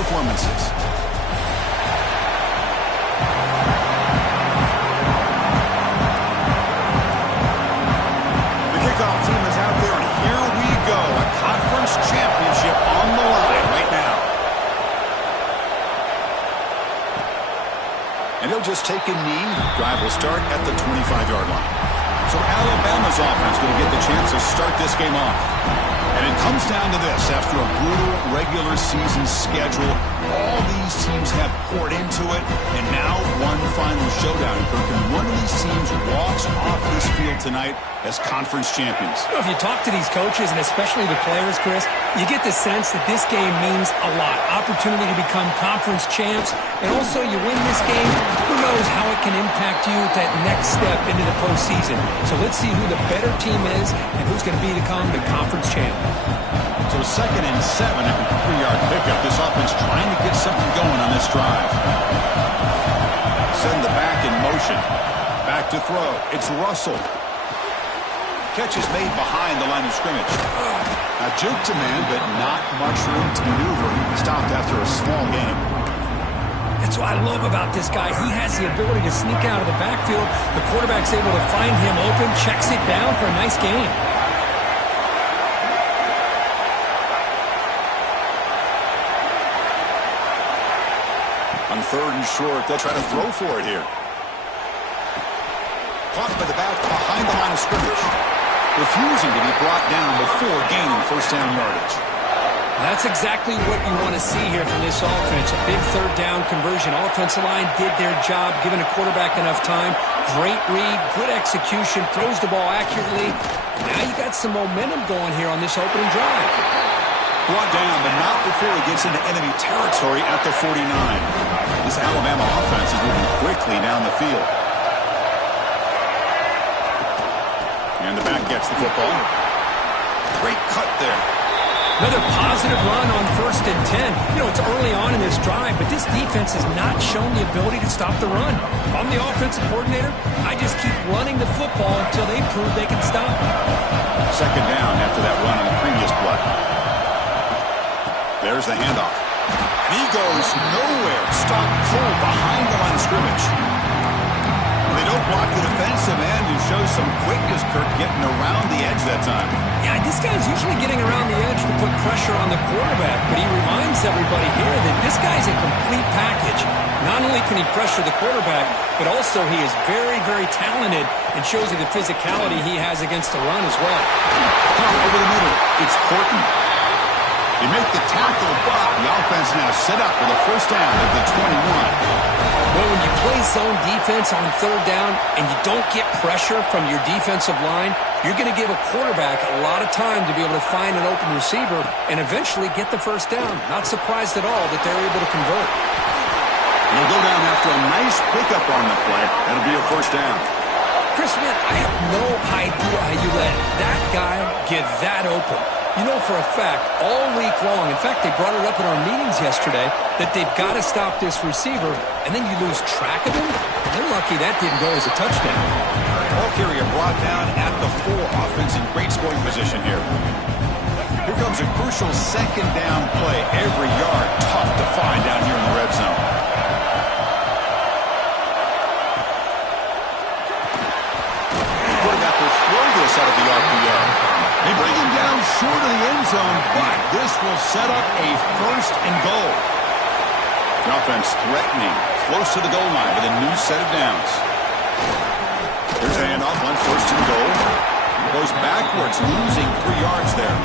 performances. The kickoff team is out there, and here we go. A conference championship on the line right now. And he'll just take a knee. Drive will start at the 25-yard line. So Alabama's offense going to get the chance to start this game off. And it comes down to this. After a brutal regular season schedule, all these teams have poured into it, and now one final showdown. And one of these teams walks off this field tonight as conference champions. You know, if you talk to these coaches, and especially the players, Chris, you get the sense that this game means a lot. Opportunity to become conference champs, and also you win this game, who knows how it can impact you at that next step into the postseason. So let's see who the better team is and who's going to become the conference champ. So 2nd and 7 after the 3-yard pickup. This offense trying to get something going on this drive. Send the back in motion. Back to throw. It's Russell. Catch is made behind the line of scrimmage. A juke to man, but not much room to maneuver. Stopped after a small gain. That's what I love about this guy. He has the ability to sneak out of the backfield. The quarterback's able to find him open, checks it down for a nice gain. On 3rd and short, they'll try to throw for it here. Caught by the back behind the line of scrimmage. Refusing to be brought down before gaining first down yardage. That's exactly what you want to see here from this offense. A big 3rd down conversion. Offensive line did their job, giving a quarterback enough time. Great read, good execution, throws the ball accurately. Now you got some momentum going here on this opening drive. Brought down, but not before he gets into enemy territory at the 49. This Alabama offense is moving quickly down the field. And the back gets the football. Great cut there. Another positive run on 1st and 10. You know, it's early on in this drive, but this defense has not shown the ability to stop the run. If I'm the offensive coordinator, I just keep running the football until they prove they can stop. 2nd down after that run on the previous play. There's the handoff. And he goes nowhere. Stopped cold behind the line of scrimmage. They don't block the defensive end, who shows some quickness, Kirk, getting around the edge that time. Yeah, this guy's usually getting around the edge to put pressure on the quarterback, but he reminds everybody here that this guy's a complete package. Not only can he pressure the quarterback, but also he is very, very talented and shows you the physicality he has against the run as well. Over the middle, it's Horton. They make the tackle, but the offense now set up with a first down at the 21. Well, when you play zone defense on 3rd down and you don't get pressure from your defensive line, you're going to give a quarterback a lot of time to be able to find an open receiver and eventually get the first down. Not surprised at all that they're able to convert. He'll go down after a nice pickup on the play. That'll be a first down. Chris, man, I have no idea how you let that guy get that open. You know for a fact, all week long, in fact, they brought it up in our meetings yesterday, that they've got to stop this receiver, and then you lose track of him? They're lucky that didn't go as a touchdown. Ball carrier brought down at the 4. Offense in great scoring position here. Here comes a crucial 2nd down play. Every yard tough to find down here in the red zone. The quarterback will throw this out of the RPO. They bring him down short of the end zone, but this will set up a 1st and goal. The offense threatening, close to the goal line with a new set of downs. There's a handoff on 1st and goal. Goes backwards, losing 3 yards there.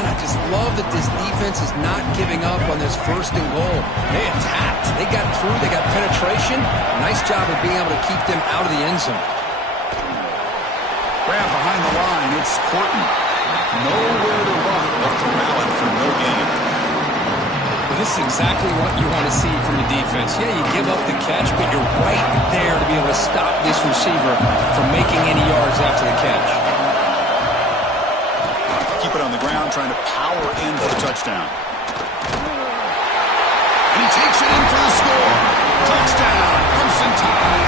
And I just love that this defense is not giving up on this 1st and goal. They attacked, they got through, they got penetration. Nice job of being able to keep them out of the end zone. Grab behind the line, it's Horton. Nowhere to run, left around it for no gain. Well, this is exactly what you want to see from the defense. Yeah, you give up the catch, but you're right there to be able to stop this receiver from making any yards after the catch. Keep it on the ground, trying to power in for the touchdown. And he takes it in for the score. Touchdown, Crimson Tide.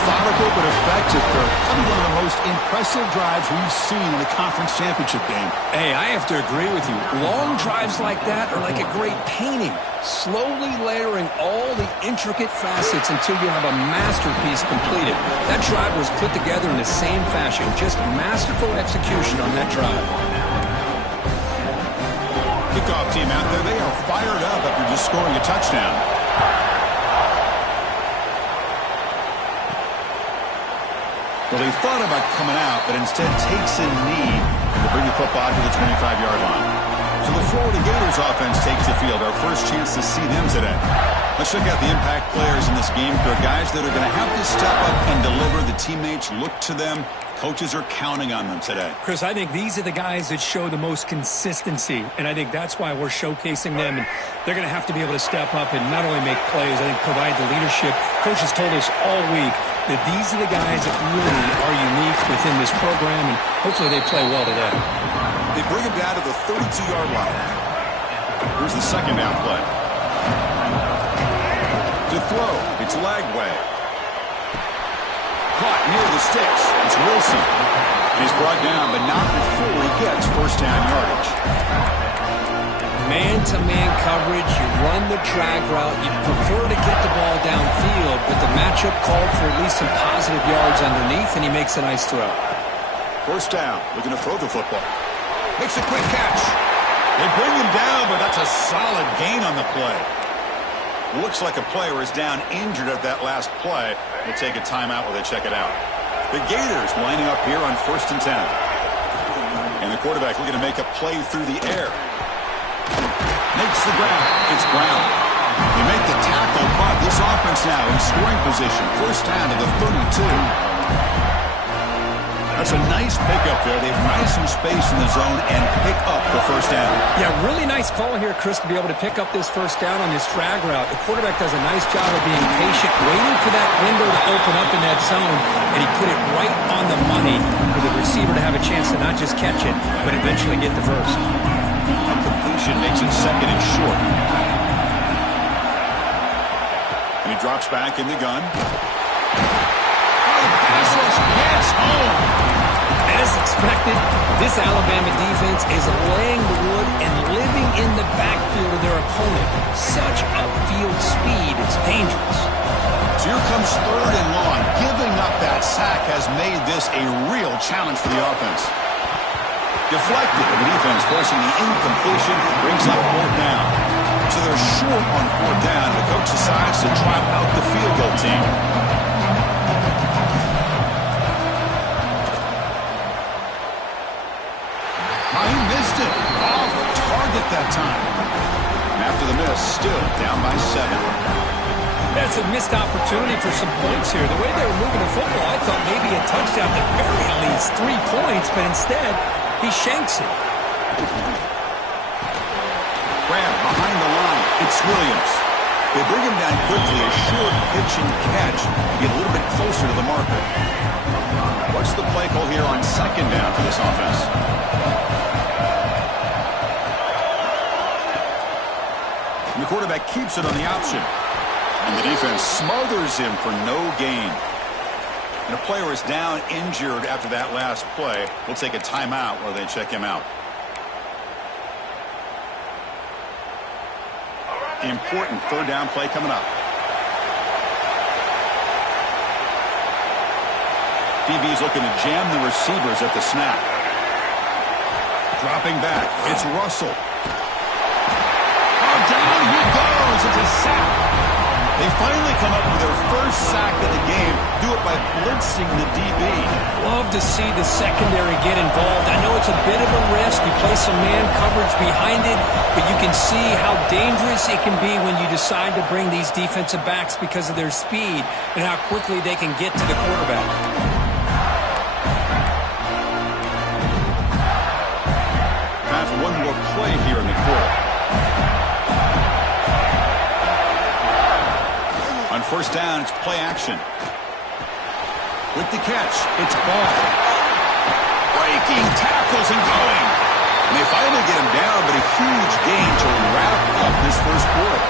Methodical but effective, Kirk. Probably one of the most impressive drives we've seen in a conference championship game. Hey, I have to agree with you. Long drives like that are like a great painting. Slowly layering all the intricate facets until you have a masterpiece completed. That drive was put together in the same fashion. Just masterful execution on that drive. Kickoff team out there, they are fired up after just scoring a touchdown. Well, they thought about coming out, but instead takes a knee to bring the football to the 25-yard line. So the Florida Gators offense takes the field. Our first chance to see them today. Let's check out the impact players in this game. They're guys that are going to have to step up and deliver. The teammates look to them. Coaches are counting on them today. Chris, I think these are the guys that show the most consistency, and I think that's why we're showcasing them. And they're going to have to be able to step up and not only make plays, I think provide the leadership. Coach has told us all week that these are the guys that really are unique within this program, and hopefully they play well today. They bring him down to the 32-yard line. Here's the second down play. To throw, it's Lagway. Caught near the sticks. It's Wilson. And he's brought down, but not before he gets first down yardage. Man-to-man coverage, you run the drag route. You prefer to get the ball downfield, but the matchup called for at least some positive yards underneath, and he makes a nice throw. First down, looking to throw the football. Makes a quick catch. They bring him down, but that's a solid gain on the play. Looks like a player is down injured at that last play. We'll take a timeout while they check it out. The Gators lining up here on 1st and 10. And the quarterback looking to make a play through the air. Makes the ground. It's Brown. They make the tackle, but this offense now in scoring position. First down to the 32. That's a nice pickup there. They find some space in the zone and pick up the first down. Yeah, really nice call here, Chris, to be able to pick up this first down on this drag route. The quarterback does a nice job of being patient, waiting for that window to open up in that zone, and he put it right on the money for the receiver to have a chance to not just catch it, but eventually get the first. A completion makes it second and short. And he drops back in the gun. Pass rush gets home. As expected, this Alabama defense is laying the wood and living in the backfield of their opponent. Such upfield speed, it's dangerous. So here comes 3rd and long. Giving up that sack has made this a real challenge for the offense. Deflected, and the defense forcing the incompletion brings up 4th down. So they're short on 4th down. The coach decides to try out the field goal team. He missed it. Off target that time. And after the miss, still down by 7. That's a missed opportunity for some points here. The way they were moving the football, I thought maybe a touchdown at very least 3 points, but instead, he shanks it. Grab behind the line. It's Williams. They bring him down quickly. A short pitch and catch to get a little bit closer to the marker. What's the play call here on 2nd down for this offense? And the quarterback keeps it on the option. And the defense smothers him for no gain. And a player is down injured after that last play. We'll take a timeout while they check him out. Important 3rd down play coming up. DB's looking to jam the receivers at the snap. Dropping back. It's Russell. Down he goes. It's a sack. They finally come up with their first sack of the game. Do it by blitzing the DB. Love to see the secondary get involved. I know it's a bit of a risk. You play some man coverage behind it, but you can see how dangerous it can be when you decide to bring these defensive backs because of their speed and how quickly they can get to the quarterback. Time for one more play here in the quarter. On 1st down, it's play action. With the catch, it's Ball. Breaking tackles and going. And they finally get him down, but a huge gain to wrap up this first quarter.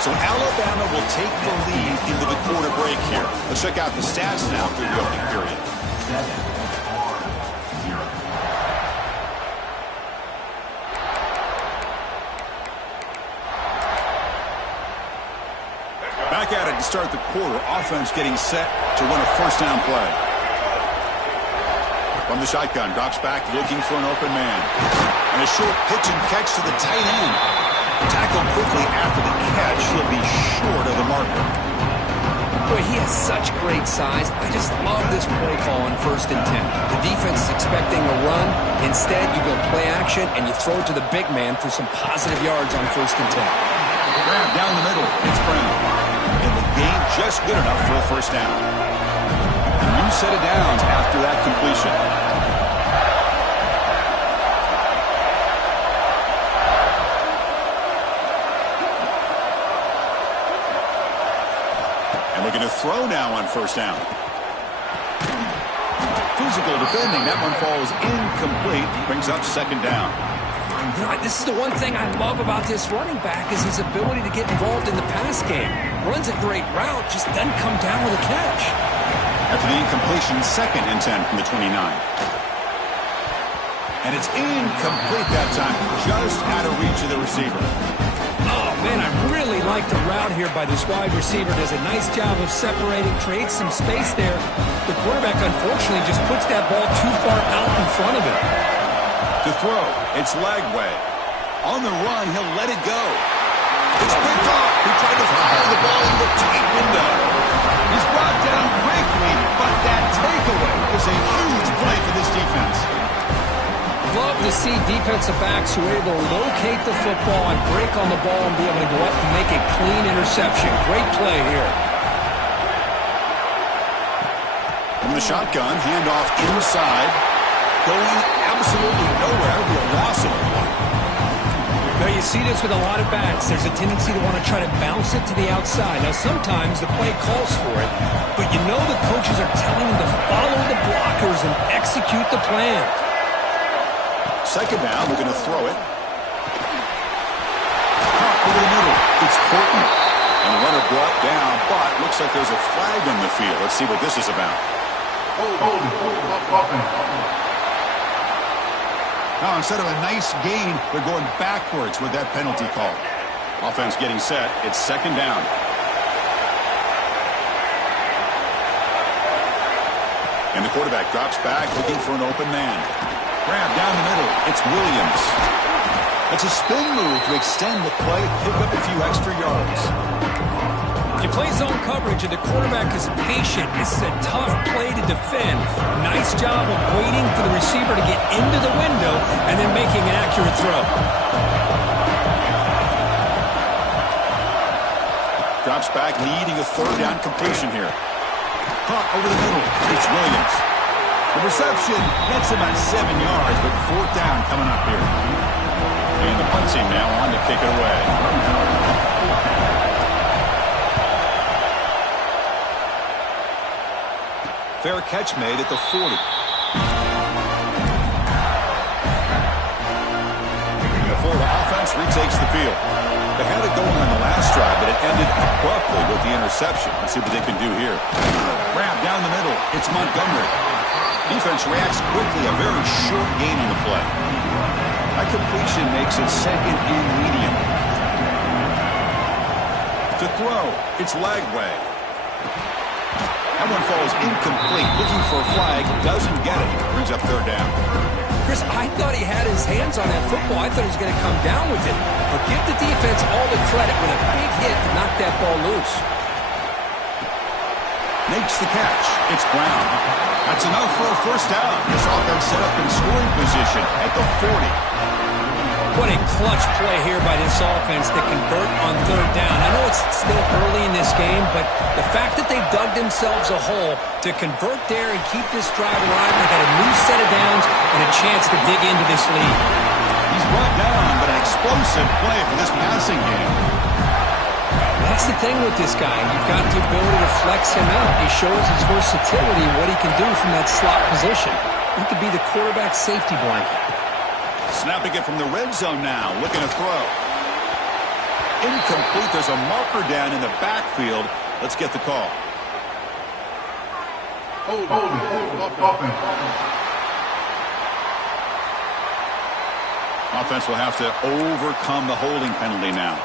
So Alabama will take the lead into the quarter break here. Let's check out the stats now through the opening period. Back at it to start the quarter. Offense getting set to run a first down play. From the shotgun, drops back looking for an open man. And a short pitch and catch to the tight end. Tackled quickly after the catch. He'll be short of the marker. Boy, he has such great size. I just love this play call on 1st and 10. The defense is expecting a run. Instead, you go play action and you throw it to the big man for some positive yards on 1st and 10. Grab down the middle. It's Brown. And the game just good enough for a first down. A new set of downs after that completion. And looking to throw now on first down. Physical defending. That one falls incomplete. Brings up second down. You know, this is the one thing I love about this running back is his ability to get involved in the pass game. Runs a great route, just doesn't come down with a catch. After the incompletion, 2nd and 10 from the 29. And it's incomplete that time, just out of reach of the receiver. Oh, man, I really like the route here by this wide receiver. Does a nice job of separating, creates some space there. The quarterback, unfortunately, just puts that ball too far out in front of him. To throw, it's Lagway. On the run, he'll let it go. It's picked off. He tried to fire the ball into the tight window. He's brought down quickly, but that takeaway is a huge play for this defense. Love to see defensive backs who are able to locate the football and break on the ball and be able to go up and make a clean interception. Great play here. From the shotgun, handoff inside. Going absolutely nowhere. It'll be a loss of one. Now you see this with a lot of backs. There's a tendency to want to try to bounce it to the outside. Now sometimes the play calls for it, but you know the coaches are telling them to follow the blockers and execute the plan. Second down, we're going to throw it. Caught over the middle. It's Horton. And the runner brought down, but looks like there's a flag on the field. Let's see what this is about. Now, instead of a nice gain, they're going backwards with that penalty call. Offense getting set. It's second down. And the quarterback drops back, looking for an open man. Grab down the middle. It's Williams. It's a spin move to extend the play, pick up a few extra yards. You play zone coverage and the quarterback is patient. This is a tough play to defend. Nice job of waiting for the receiver to get into the window and then making an accurate throw. Drops back, needing a third down completion here. Caught over the middle. It's Williams. The reception gets about 7 yards, but fourth down coming up here. And the punt team now on to kick it away. Fair catch made at the 40. The Florida offense retakes the field. They had it going on the last drive, but it ended abruptly with the interception. Let's see what they can do here. Grab down the middle. It's Montgomery. Defense reacts quickly. A very short gain in the play. That completion makes it second and medium. To throw, it's Lagway. That one falls incomplete. Looking for a flag. Doesn't get it. Brings up third down. Chris, I thought he had his hands on that football. I thought he was going to come down with it. But give the defense all the credit with a big hit to knock that ball loose. Makes the catch. It's Brown. That's enough for a first down. This offense set up in scoring position at the 40. What a clutch play here by this offense to convert on third down. I know it's still early in this game, but the fact that they've dug themselves a hole to convert there and keep this drive alive, they got a new set of downs and a chance to dig into this lead. He's brought down, but an explosive play for this passing game. That's the thing with this guy. You've got the ability to flex him out. He shows his versatility and what he can do from that slot position. He could be the quarterback's safety blanket. Snapping it from the red zone now, looking to throw. incomplete. There's a marker down in the backfield. Let's get the call. Offense will have to overcome the holding penalty now.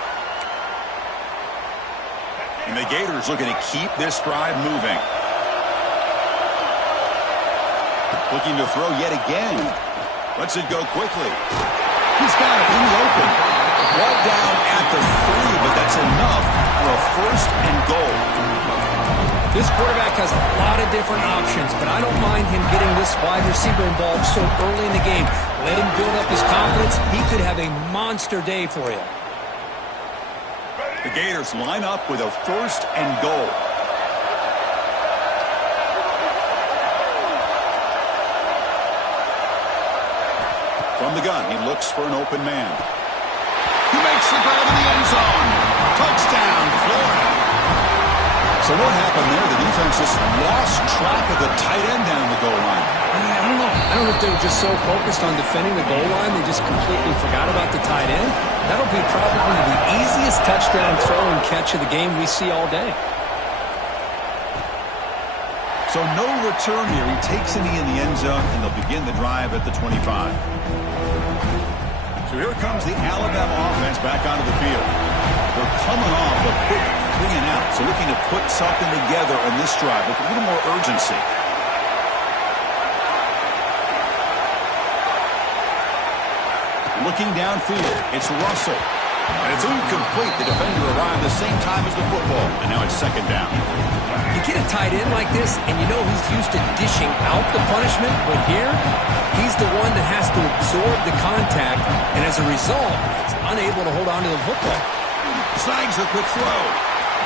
And the Gators looking to keep this drive moving. Looking to throw yet again. Lets it go quickly. He's got it in the open. Right down at the 3, but that's enough for a 1st and goal. This quarterback has a lot of different options, but I don't mind him getting this wide receiver involved so early in the game. Let him build up his confidence. He could have a monster day for you. The Gators line up with a 1st and goal. From the gun, he looks for an open man. He makes the grab in the end zone. Touchdown, Florida. So what happened there? The defense just lost track of the tight end down the goal line. I don't know. I don't know if they were just so focused on defending the goal line, they just completely forgot about the tight end. That'll be probably the easiest touchdown throw and catch of the game we see all day. So no return here. He takes a knee in the end zone, and they'll begin the drive at the 25. So here comes the Alabama offense back onto the field. They're coming off a quick 3-and-out, so looking to put something together on this drive with a little more urgency. Looking downfield, it's Russell. And it's incomplete. The defender arrived the same time as the football, and now it's 2nd down. You get a tight end like this, and you know he's used to dishing out the punishment, but here, he's the one that has to absorb the contact, and as a result, he's unable to hold on to the football. Snags a quick throw,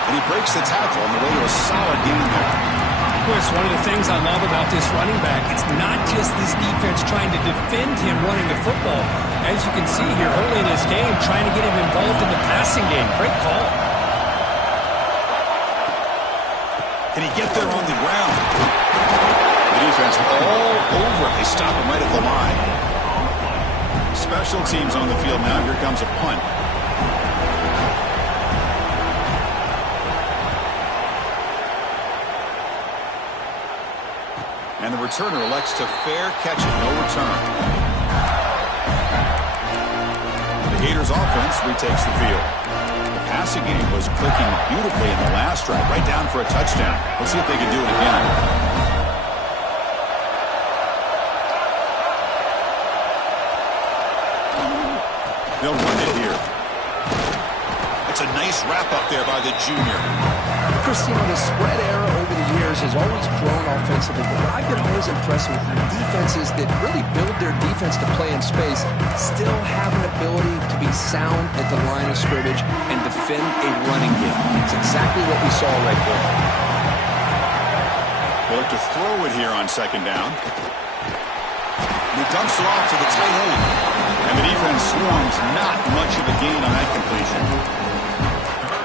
and he breaks the tackle on the way to a solid gain there. Chris, one of the things I love about this running back, it's not just this defense trying to defend him running the football. As you can see here early in this game, trying to get him involved in the passing game. Great call. Can he get there on the ground? The defense all over. They stop him right at the line. Special teams on the field now. Here comes a punt. And the returner elects to fair catch it. No return. The Gators offense retakes the field. The passing game was clicking beautifully in the last drive, right down for a touchdown. Let's see if they can do it again. They'll run it here. It's a nice wrap up there by the junior. Chris, you know, the spread era over the years has always grown offensively, but what I've been always impressed with are defenses that really build their defense to play in space, still have an ability to be sound at the line of scrimmage and defend a running game. It's exactly what we saw right there. They look to throw it here on 2nd down. He dumps it off to the tight end. And the defense swarms, not much of a gain on that completion.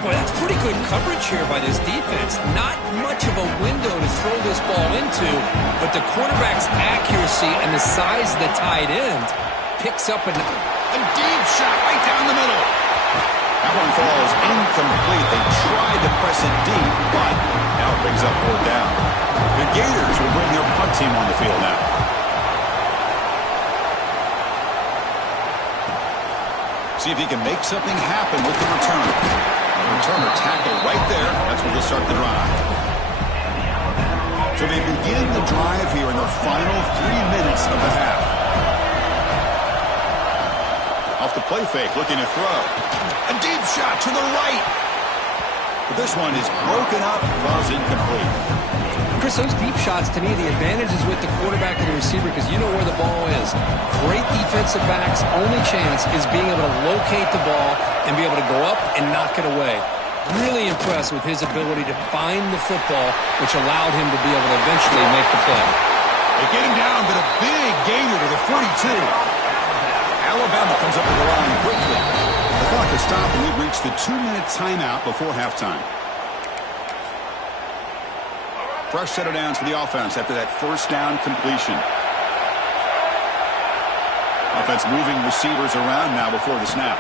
Boy, that's pretty good coverage here by this defense. Not much of a window to throw this ball into, but the quarterback's accuracy and the size of the tight end picks up a deep shot right down the middle. That one falls incomplete. They tried to press it deep, but now it brings up 4th down. The Gators will bring their punt team on the field now. See if he can make something happen with the return. Returner tackle right there. That's where they'll start the drive. So they begin the drive here in the final 3 minutes of the half. Off the play fake, looking to throw. A deep shot to the right. But this one is broken up, falls incomplete. Chris, those deep shots, to me, the advantage is with the quarterback and the receiver because you know where the ball is. Great defensive backs' only chance is being able to locate the ball and be able to go up and knock it away. Really impressed with his ability to find the football, which allowed him to be able to eventually make the play. They get him down, but a big gainer to the 42. Alabama comes up to the line quickly. The clock has stopped, and we've reached the 2-minute timeout before halftime. Fresh set of downs for the offense after that 1st down completion. Offense moving receivers around now before the snap.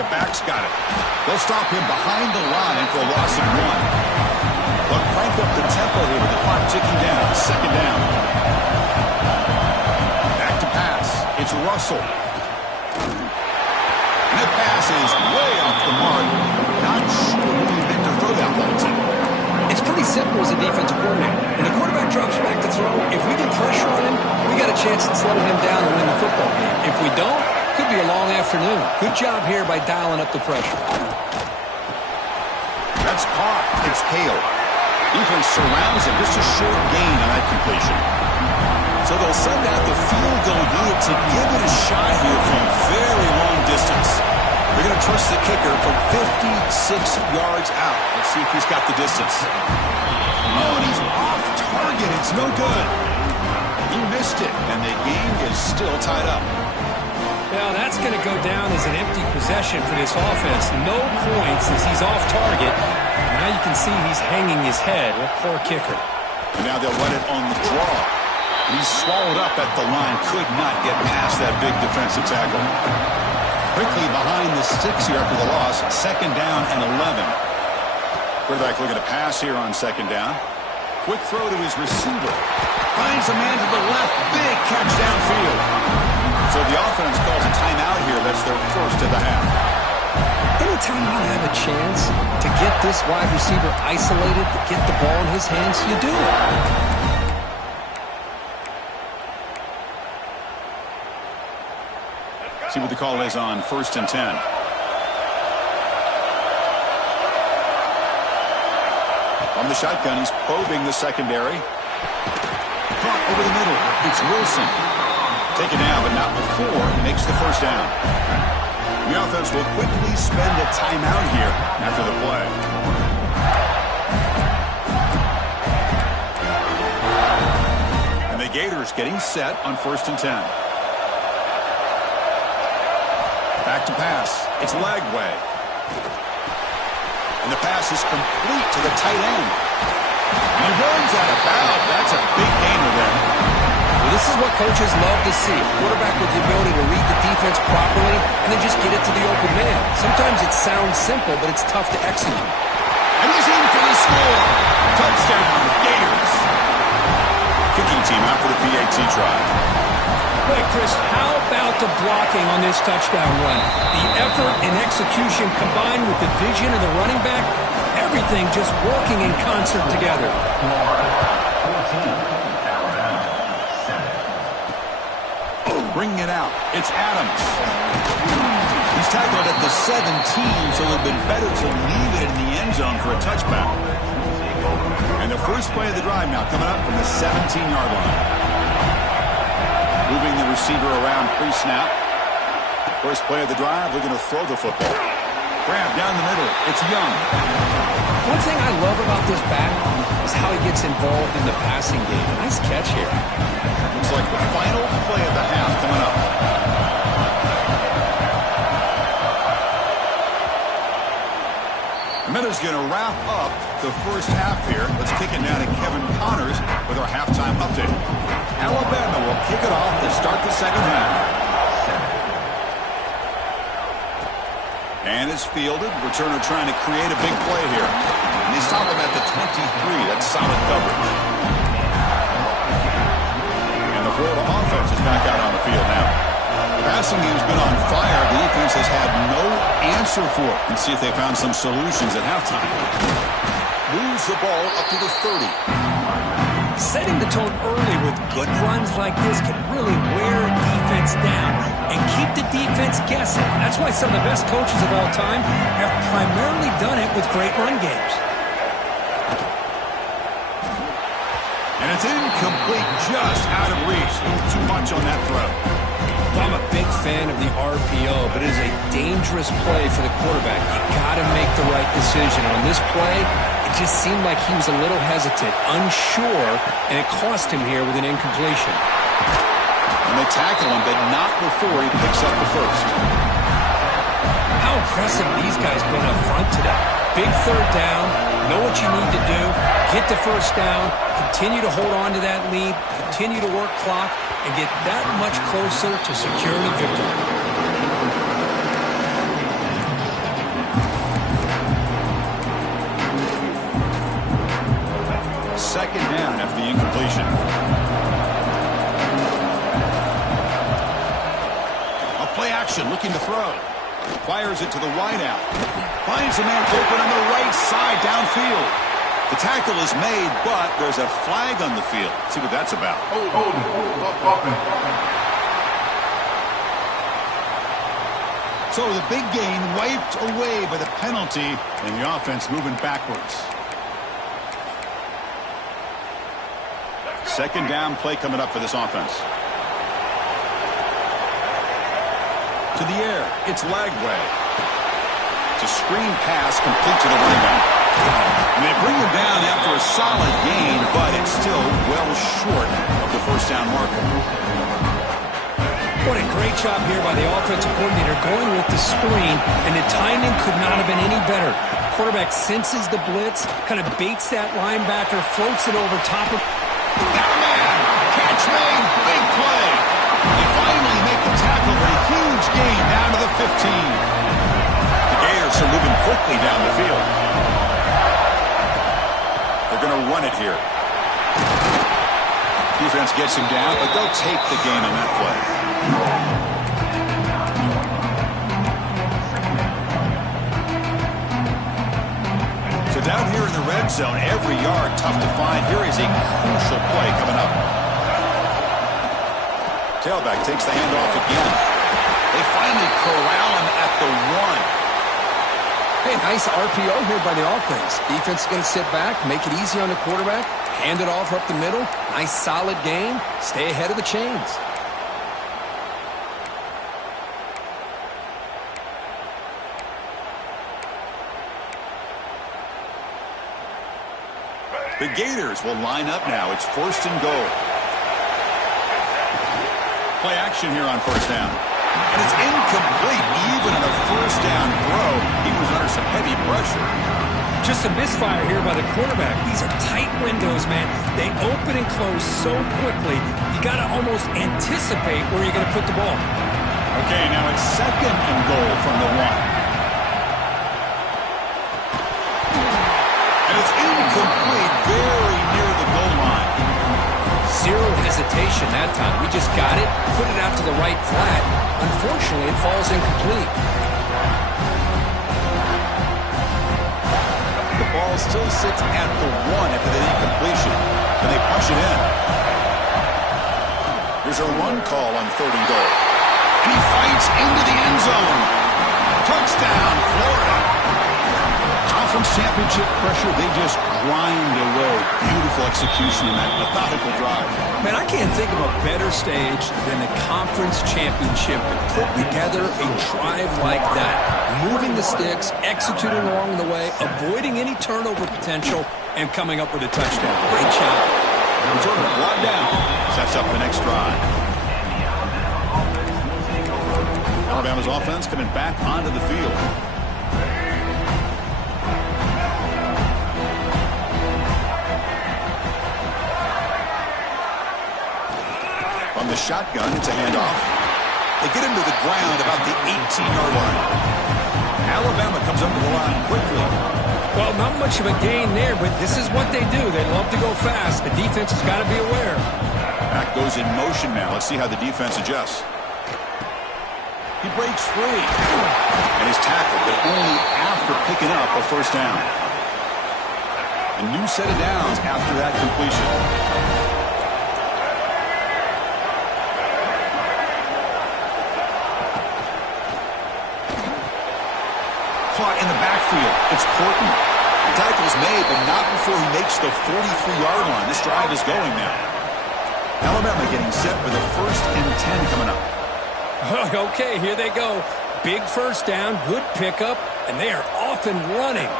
The back's got it. They'll stop him behind the line for a loss of 1. But crank up the tempo here with the clock ticking down. Second down. Back to pass. It's Russell. And the pass is way off the mark. Not sure who he meant to throw that ball to. It's pretty simple as a defensive coordinator. When the quarterback drops back to throw, if we get pressure on him, we got a chance at slowing him down and win the football game. If we don't, could be a long afternoon. Good job here by dialing up the pressure. That's caught. It's Hale. Defense surrounds him. Just a short gain on that completion. So they'll send out the field goal unit to give it a shot here from very long distance. They're going to trust the kicker from 56 yards out. Let's see if he's got the distance. Oh, and he's off target. It's no good. He missed it, and the game is still tied up. Well, that's going to go down as an empty possession for this offense. No points as he's off target. Now you can see he's hanging his head. What poor kicker. And now they'll run it on the draw. He's swallowed up at the line. Could not get past that big defensive tackle. Quickly behind the 6 here after the loss. Second down and 11. Quarterback looking to pass here on second down. Quick throw to his receiver. Finds a man to the left. Big catch downfield. So the offense calls a timeout here. That's their first of the half. Anytime you have a chance to get this wide receiver isolated, to get the ball in his hands, you do it. See what the call is on 1st and 10. On the shotgun, he's probing the secondary. Caught over the middle. It's Wilson. Taken down, but not before he makes the first down. The offense will quickly spend a timeout here after the play. And the Gators getting set on 1st and 10. Back to pass. It's Lagway. And the pass is complete to the tight end. And he runs out of bounds. That's a big gainer there. Well, this is what coaches love to see. A quarterback with the ability to read the defense properly and then just get it to the open man. Sometimes it sounds simple, but it's tough to execute. And he's in for the score. Touchdown, Gators. Kicking team out for the PAT try. Wait, Chris, how about the blocking on this touchdown run? The effort and execution combined with the vision of the running back, everything just working in concert together. Bringing it out. It's Adams. He's tackled at the 17, so it would have been better to leave it in the end zone for a touchback. And the first play of the drive now coming up from the 17-yard line. Moving the receiver around pre-snap. First play of the drive, they're going to throw the football. Grab down the middle. It's Young. One thing I love about this back is how he gets involved in the passing game. Nice catch here. Looks like the final play of the half coming up. The Meadows going to wrap up the first half here. Let's kick it now to Kevin Connors with our halftime update. Alabama will kick it off to start the second half. And it's fielded. Returner trying to create a big play here. And they stop him at the 23. That's solid coverage. And the Florida offense is back out on the field now. The passing game's been on fire. The defense has had no answer for it. And see if they found some solutions at halftime. Moves the ball up to the 30. Setting the tone early with good runs like this can really wear a defense down and keep the defense guessing. That's why some of the best coaches of all time have primarily done it with great run games. And it's incomplete, just out of reach. Too much on that throw. I'm a big fan of the RPO, but it is a dangerous play for the quarterback. You got to make the right decision. On this play, it just seemed like he was a little hesitant, unsure, and it cost him here with an incompletion. And they tackle him, but not before he picks up the first. How impressive these guys been up front today. Big third down, know what you need to do, get the first down, continue to hold on to that lead, continue to work clock, and get that much closer to securing a victory. formation. A play action, looking to throw. Fires it to the wideout. Finds a man open on the right side downfield. The tackle is made, but there's a flag on the field. Let's see what that's about. So the big gain wiped away by the penalty, and the offense moving backwards. Second down play coming up for this offense. To the air, it's Lagway. It's a screen pass complete to the running back. And they bring him down after a solid gain, but it's still well short of the first down marker. What a great job here by the offensive coordinator going with the screen, and the timing could not have been any better. Quarterback senses the blitz, kind of baits that linebacker, floats it over top of. Got a man! Catch made! Big play! They finally make the tackle for a huge gain down to the 15. The Gators are moving quickly down the field. They're going to run it here. Defense gets him down, but they'll take the gain on that play. So down here in the red zone, every yard tough to find. Here is a crucial play coming up. Tailback takes the handoff again. They finally corral him at the 1. Hey, nice RPO here by the offense. Defense is going to sit back, make it easy on the quarterback, hand it off up the middle. Nice solid game. Stay ahead of the chains. The Gators will line up now. It's 1st and goal. Play action here on first down. And it's incomplete. Even on a first down throw, he was under some heavy pressure. Just a misfire here by the quarterback. These are tight windows, man. They open and close so quickly. You got to almost anticipate where you're going to put the ball. Okay, now it's 2nd and goal from the 1. And it's incomplete, very near the goal line. Zero hesitation that time. We just got it, put it out to the right flat. Unfortunately, it falls incomplete. The ball still sits at the 1 after the incompletion, and they push it in. There's a run call on 3rd and goal. And he fights into the end zone. Touchdown, Florida. Conference championship pressure, they just grind away. Beautiful execution in that methodical drive. Man, I can't think of a better stage than the conference championship to put together a drive like that. Moving the sticks, executing along the way, avoiding any turnover potential, and coming up with a touchdown. Great job. Returner brought down. Sets up the next drive. Alabama's offense coming back onto the field. From the shotgun, it's a handoff. They get him to the ground about the 18-yard line. Alabama comes up to the line quickly. Well, not much of a gain there, but this is what they do. They love to go fast. The defense has got to be aware. Back goes in motion now. Let's see how the defense adjusts. He breaks free. And he's tackled, but only after picking up a first down. A new set of downs after that completion. Caught in the backfield. It's Porton. The tackle's made, but not before he makes the 43-yard line. This drive is going now. Alabama getting set with a 1st and 10 coming up. Okay, here they go. Big first down, good pickup, and they are off and running.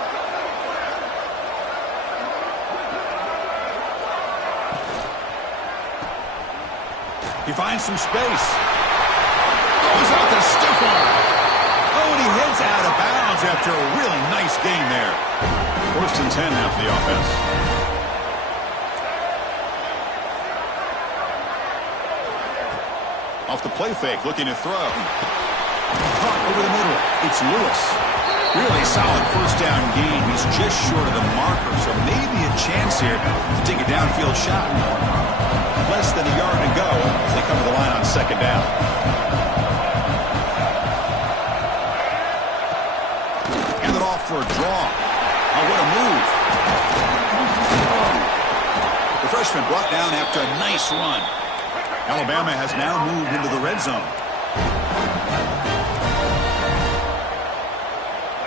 He finds some space. Goes out the stiff arm. Oh, and he heads out of bounds after a really nice gain there. 1st and 10 now for the offense. Off the play fake, looking to throw. Caught over the middle. It's Lewis. Really solid first down gain. He's just short of the marker, so maybe a chance here to take a downfield shot. Less than a yard to go as they come to the line on second down. Hand it off for a draw. Oh, what a move. The freshman brought down after a nice run. Alabama has now moved into the red zone.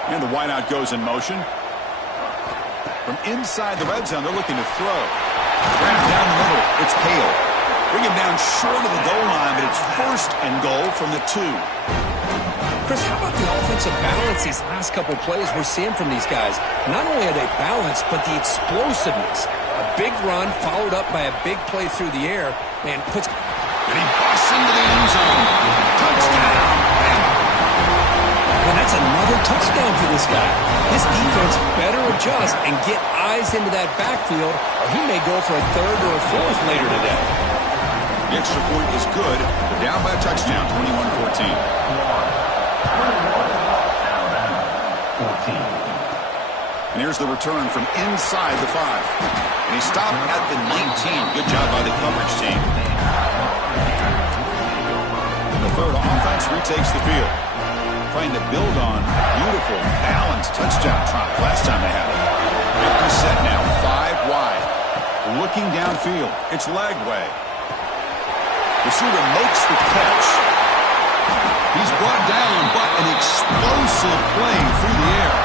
And the wideout goes in motion. From inside the red zone, they're looking to throw. Grab down the middle. It's Hale. Bring him down short of the goal line, but it's first and goal from the 2. Chris, how about the offensive balance these last couple plays we're seeing from these guys? Not only are they balanced, but the explosiveness. A big run followed up by a big play through the air. And puts... And he busts into the end zone. Touchdown! And that's another touchdown for this guy. This defense better adjust and get eyes into that backfield, or he may go for a third or a fourth later today. The extra point is good. They're down by a touchdown, 21-14. And here's the return from inside the 5. And he stopped at the 19. Good job by the coverage team. And the third offense retakes the field. Trying to build on a beautiful, balanced touchdown drive last time they had it. Empty set now, 5 wide. Looking downfield. It's leg way. Receiver makes the catch. He's brought down, but an explosive play through the air.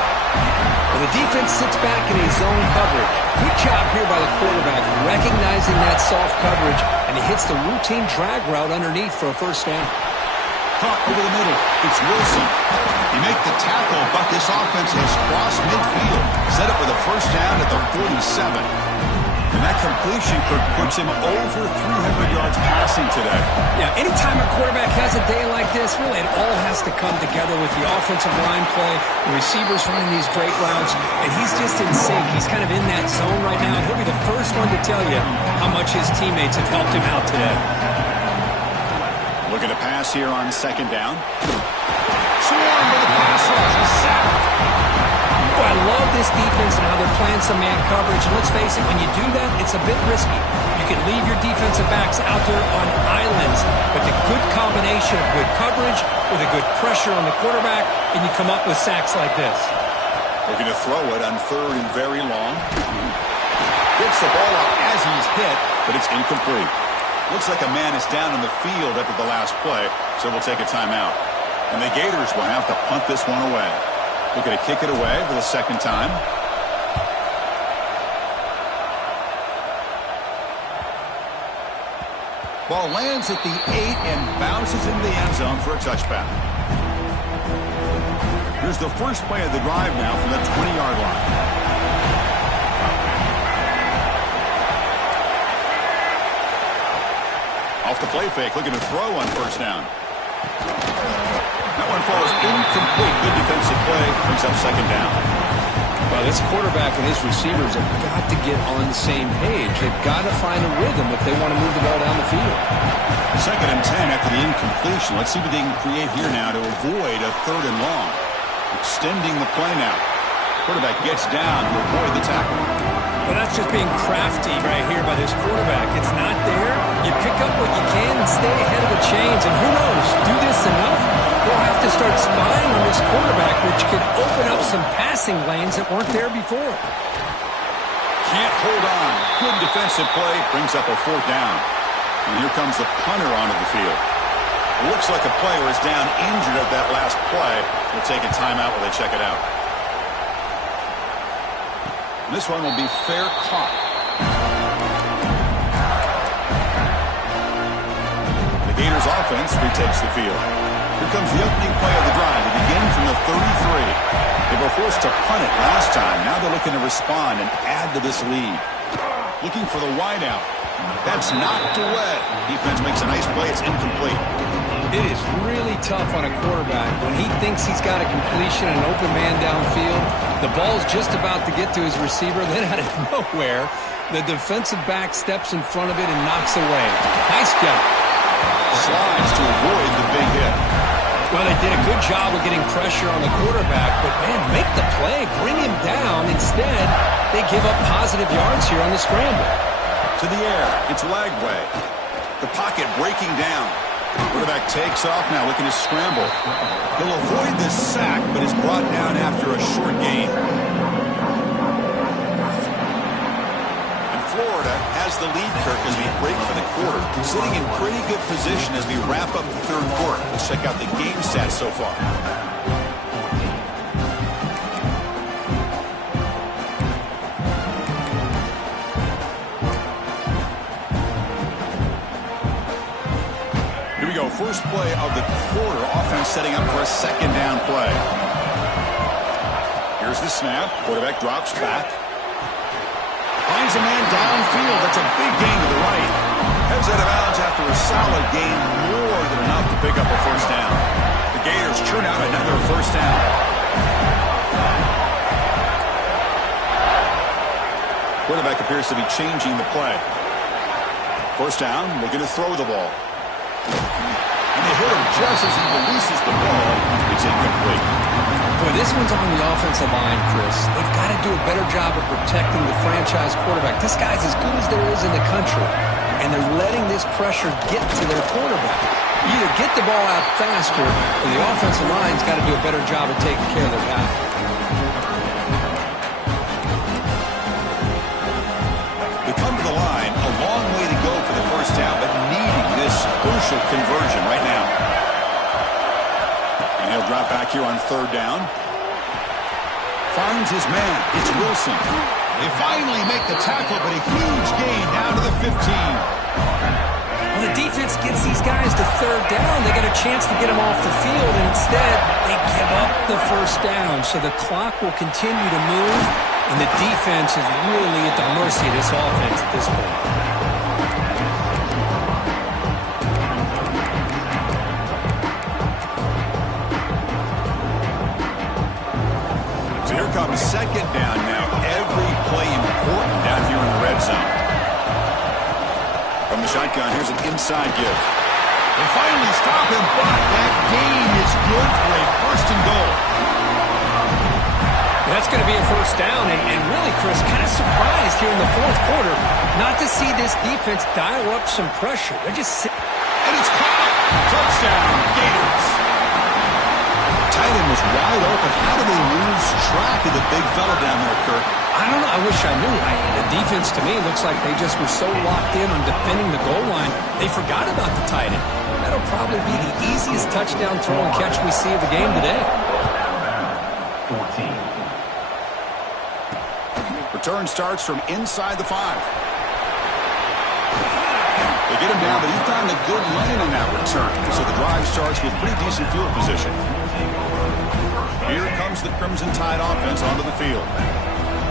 Well, the defense sits back in his zone coverage. Good job here by the quarterback, recognizing that soft coverage, and he hits the routine drag route underneath for a first down. Caught over the middle. It's Wilson. He make the tackle, but this offense has crossed midfield. Set up with a first down at the 47. And that completion puts him over 300 yards passing today. Yeah, anytime a quarterback has a day like this, really it all has to come together with the offensive line play, the receivers running these great routes, and he's just in sync. He's kind of in that zone right now, and he'll be the first one to tell you how much his teammates have helped him out today. Looking to pass here on second down. Swarm with the pass rush. He's sacked. Boy, I love this defense and how they're playing some man coverage. And let's face it, when you do that, it's a bit risky. You can leave your defensive backs out there on islands, but the good combination of good coverage with a good pressure on the quarterback, and you come up with sacks like this. Looking to throw it on third and very long. Gets the ball up as he's hit, but it's incomplete. Looks like a man is down in the field after the last play, so we'll take a timeout. And the Gators will have to punt this one away. Looking to kick it away for the second time. Ball lands at the 8 and bounces into the end zone for a touchback. Here's the first play of the drive now from the 20-yard line. Off the play fake, looking to throw on first down. That one falls incomplete. Good defensive play, brings up second down. Well, this quarterback and his receivers have got to get on the same page. They've got to find a rhythm if they want to move the ball down the field. Second and 10 after the incompletion. Let's see what they can create here now to avoid a third and long. Extending the play now. Quarterback gets down to avoid the tackle. Well, that's just being crafty right here by this quarterback. It's not there. You pick up what you can and stay ahead of the chains. And who knows, do this enough, they'll have to start spying on this quarterback, which could open up some passing lanes that weren't there before. Can't hold on. Good defensive play. Brings up a fourth down. And here comes the punter onto the field. It looks like a player is down injured at that last play. We'll take a timeout while they check it out. This one will be fair caught. The Gators offense retakes the field. Here comes the opening play of the drive. They begin from the 33. They were forced to punt it last time. Now they're looking to respond and add to this lead. Looking for the wideout. That's knocked away. Defense makes a nice play. It's incomplete. It is really tough on a quarterback when he thinks he's got a completion, an open man downfield. The ball's just about to get to his receiver. Then out of nowhere, the defensive back steps in front of it and knocks away. Nice job. Slides to avoid the big hit. Well, they did a good job of getting pressure on the quarterback, but, man, make the play, bring him down. Instead, they give up positive yards here on the scramble. To the air, it's Lagway. The pocket breaking down. Quarterback takes off now, looking to scramble. He'll avoid this sack, but is brought down after a short gain. And Florida has the lead, Kirk, as we break for the quarter. Sitting in pretty good position as we wrap up the third quarter. Let's check out the game stats so far. First play of the quarter, offense setting up for a second down play. Here's the snap. Quarterback drops back. Finds a man downfield. That's a big gain to the right. Heads out of bounds after a solid gain, more than enough to pick up a first down. The Gators churn out another first down. Quarterback appears to be changing the play. First down, looking to throw the ball. And they hit him just as he releases the ball. It's incomplete. Boy, this one's on the offensive line, Chris. They've got to do a better job of protecting the franchise quarterback. This guy's as good as there is in the country, and they're letting this pressure get to their quarterback. You either get the ball out faster, or the offensive line's got to do a better job of taking care of their guy. They come to the line, a long way to go for the first down, but needing this crucial conversion right now. And he'll drop back here on third down. Finds his man. It's Wilson. They finally make the tackle, but a huge gain down to the 15. Well, the defense gets these guys to third down. They get a chance to get them off the field, and instead they give up the first down. So the clock will continue to move, and the defense is really at the mercy of this offense at this point. Comes second down now. Every play important down here in the red zone. From the shotgun, here's an inside give. They finally stop him, but that gain is good for a first and goal. That's going to be a first down, and really, Chris, kind of surprised here in the fourth quarter not to see this defense dial up some pressure. They're just sitting. And it's caught. Touchdown, Gators. Tight end was wide open. How do they lose track of the big fella down there, Kirk? I don't know. I wish I knew. The defense, to me, looks like they just were so locked in on defending the goal line, they forgot about the tight end. That'll probably be the easiest touchdown throw and catch we see of the game today. 14. Return starts from inside the 5. They get him down, but he found a good lane on that return. So the drive starts with pretty decent field position. Here comes the Crimson Tide offense onto the field.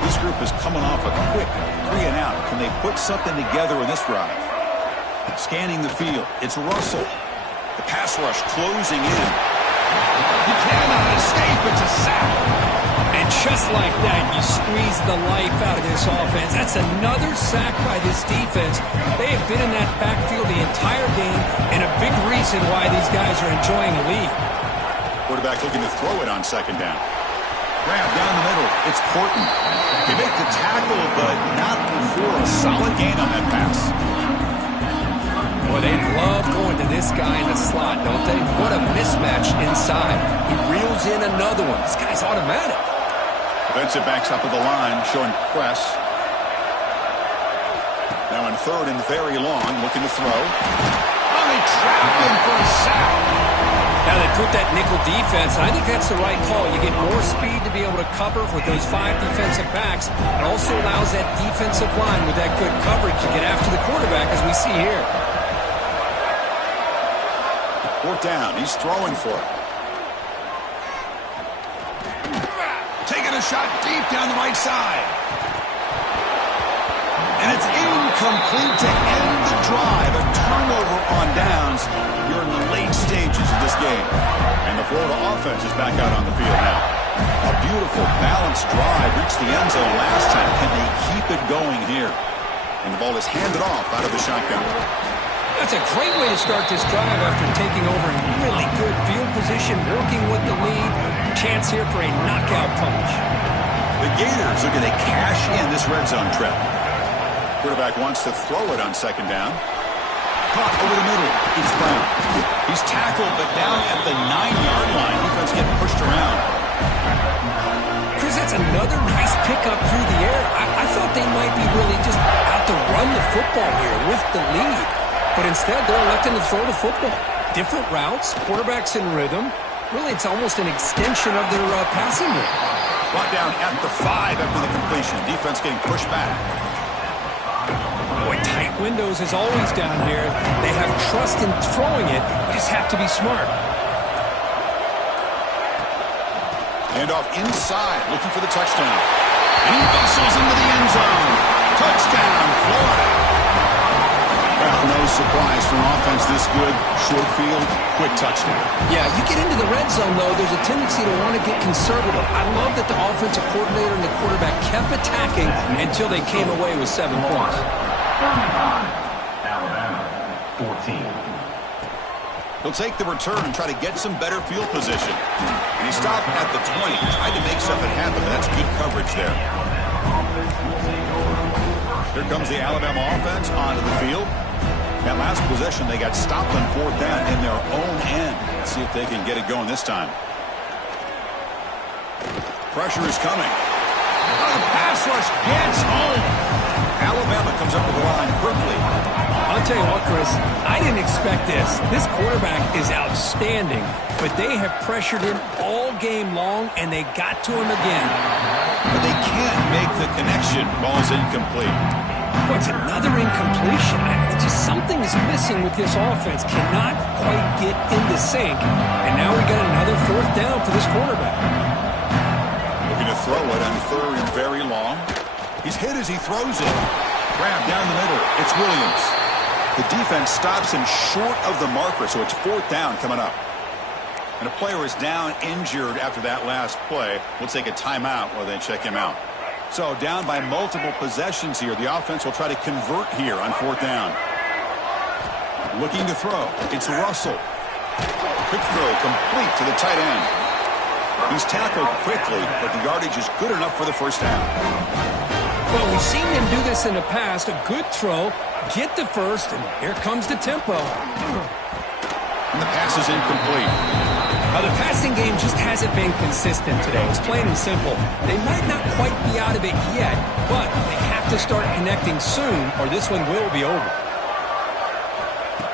This group is coming off a quick 3 and out. Can they put something together in this drive? Scanning the field. It's Russell. The pass rush closing in. He cannot escape. It's a sack. And just like that, you squeeze the life out of this offense. That's another sack by this defense. They have been in that backfield the entire game, and a big reason why these guys are enjoying the lead. Quarterback looking to throw it on second down. Grab down the middle. It's Porton. They make the tackle, but not before a solid gain on that pass. Boy, they love going to this guy in the slot, don't they? What a mismatch inside. He reels in another one. This guy's automatic. Defensive backs up at the line, showing press. Now in third and very long, looking to throw. Oh, they trap him for a sack. Now they put that nickel defense, and I think that's the right call. You get more speed to be able to cover with those 5 defensive backs. It also allows that defensive line with that good coverage to get after the quarterback, as we see here. Fourth down. He's throwing for it. Taking a shot deep down the right side. And it's incomplete to end the drive. A turnover on downs. You're in the late stages of this game. And the Florida offense is back out on the field now. A beautiful, balanced drive. Reached the end zone last time. Can they keep it going here? And the ball is handed off out of the shotgun. That's a great way to start this drive after taking over in really good field position, working with the lead. Chance here for a knockout punch. The Gators are going to cash in this red zone trip. Quarterback wants to throw it on second down. Caught over the middle. It's Brown. He's tackled, but down at the 9-yard line. Defense getting pushed around. Chris, that's another nice pickup through the air. I thought they might be really just out to run the football here with the lead. But instead, they're electing to throw the football. Different routes, quarterbacks in rhythm. Really, it's almost an extension of their passing game. Brought down at the 5 after the completion. Defense getting pushed back. Boy, tight windows as always down here. They have trust in throwing it. You just have to be smart. Hand off inside, looking for the touchdown. And he bustles into the end zone. Touchdown, Florida. Well, no surprise for an offense this good. Short field, quick touchdown. Yeah, you get into the red zone, though, there's a tendency to want to get conservative. I love that the offensive coordinator and the quarterback kept attacking until they came away with 7 points. Alabama, 14. He'll take the return and try to get some better field position. And he stopped at the 20. Tried to make something happen, but that's good coverage there. Here comes the Alabama offense onto the field. That last possession, they got stopped on 4th down in their own end. Let's see if they can get it going this time. Pressure is coming. Oh, the pass rush gets home. Alabama comes up with the line quickly. I'll tell you what, Chris, I didn't expect this. This quarterback is outstanding, but they have pressured him all game long, and they got to him again. But they can't make the connection. Ball's incomplete. What's another incompletion? Just something is missing with this offense. Cannot quite get into sync. And now we got another 4th down for this quarterback. Looking to throw it on 3rd and very long. He's hit as he throws it. Grab down the middle. It's Williams. The defense stops him short of the marker, so it's 4th down coming up. And a player is down injured after that last play. We'll take a timeout while they check him out. So down by multiple possessions here. The offense will try to convert here on 4th down. Looking to throw. It's Russell. Quick throw complete to the tight end. He's tackled quickly, but the yardage is good enough for the 1st down. Well, we've seen them do this in the past. A good throw, get the 1st, and here comes the tempo. And the pass is incomplete. The passing game just hasn't been consistent today. It's plain and simple. They might not quite be out of it yet, but they have to start connecting soon, or this one will be over.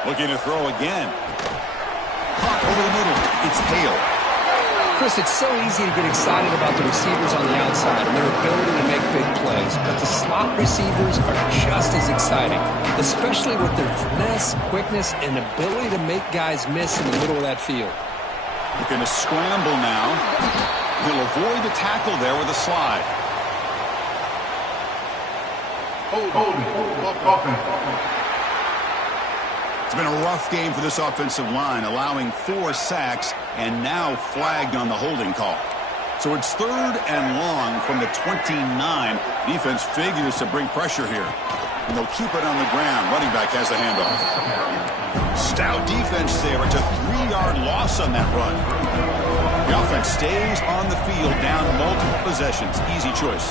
Looking to throw again. Caught over the middle. It's Hale. Chris, it's so easy to get excited about the receivers on the outside and their ability to make big plays, but the slot receivers are just as exciting, especially with their finesse, quickness, and ability to make guys miss in the middle of that field. Looking to scramble now. He'll avoid the tackle there with a slide. It's been a rough game for this offensive line, allowing 4 sacks and now flagged on the holding call. So it's 3rd and long from the 29. Defense figures to bring pressure here. And they'll keep it on the ground. Running back has the handoff. Stout defense there. It's a 3-yard loss on that run. The offense stays on the field down multiple possessions. Easy choice.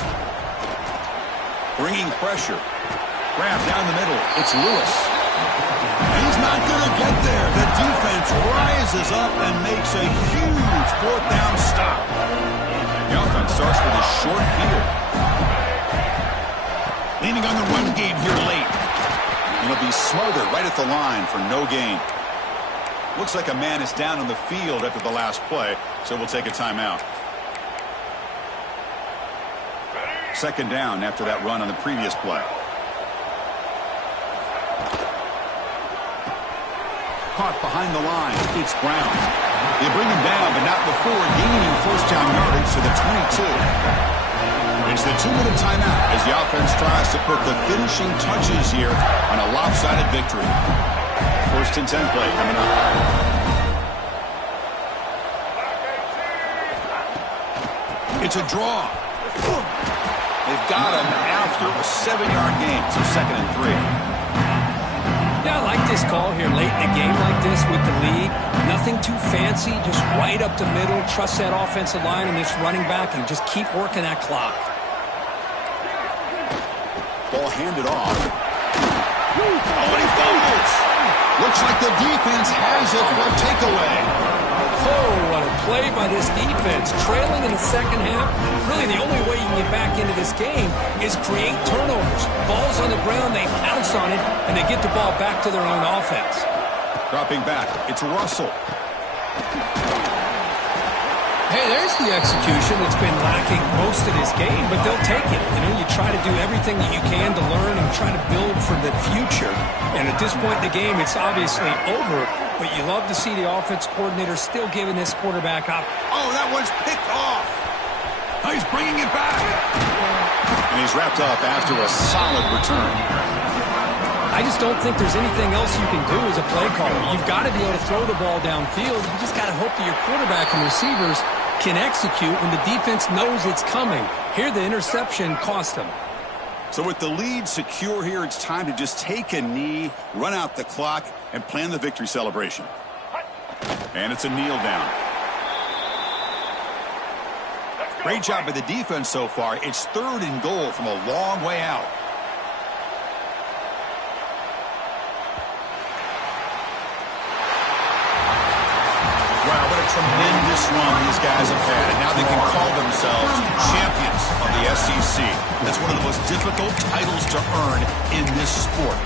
Bringing pressure. Grab down the middle. It's Lewis. He's not going to get there. The defense rises up and makes a huge 4th down stop. The offense starts with a short field. Leaning on the run game here late. And it'll be smothered right at the line for no gain. Looks like a man is down on the field after the last play, so we'll take a timeout. 2nd down after that run on the previous play. Caught behind the line. It's Brown. They bring him down, but not before gaining 1st down yardage to the 22. It's the 2-minute timeout as the offense tries to put the finishing touches here on a lopsided victory. 1st and 10 play coming up. It's a draw. They've got him after a 7-yard gain, so 2nd and 3. Yeah, I like this call here late in a game like this with the lead. Nothing too fancy, just right up the middle. Trust that offensive line and this running back and just keep working that clock. Ball handed off. Oh, and he fumbles. Looks like the defense has it for a takeaway. Oh, what a play by this defense. Trailing in the second half. Really, the only way you can get back into this game is create turnovers. Ball's on the ground, they pounce on it, and they get the ball back to their own offense. Dropping back, it's Russell. Hey, there's the execution that's been lacking most of this game, but they'll take it. You know, you try to do everything that you can to learn and try to build for the future. And at this point in the game, it's obviously over, but you love to see the offense coordinator still giving this quarterback up. Oh, that one's picked off. Oh, he's bringing it back. And he's wrapped up after a solid return. I just don't think there's anything else you can do as a play caller. You've got to be able to throw the ball downfield. You just got to hope that your quarterback and receivers can execute when the defense knows it's coming. Here, the interception cost them. So with the lead secure here, it's time to just take a knee, run out the clock, and plan the victory celebration. And it's a kneel down. Great job by the defense so far. It's 3rd and goal from a long way out. Wow, what a tremendous run these guys have had. And now they can call themselves champions of the SEC. That's one of the most difficult titles to earn in this sport.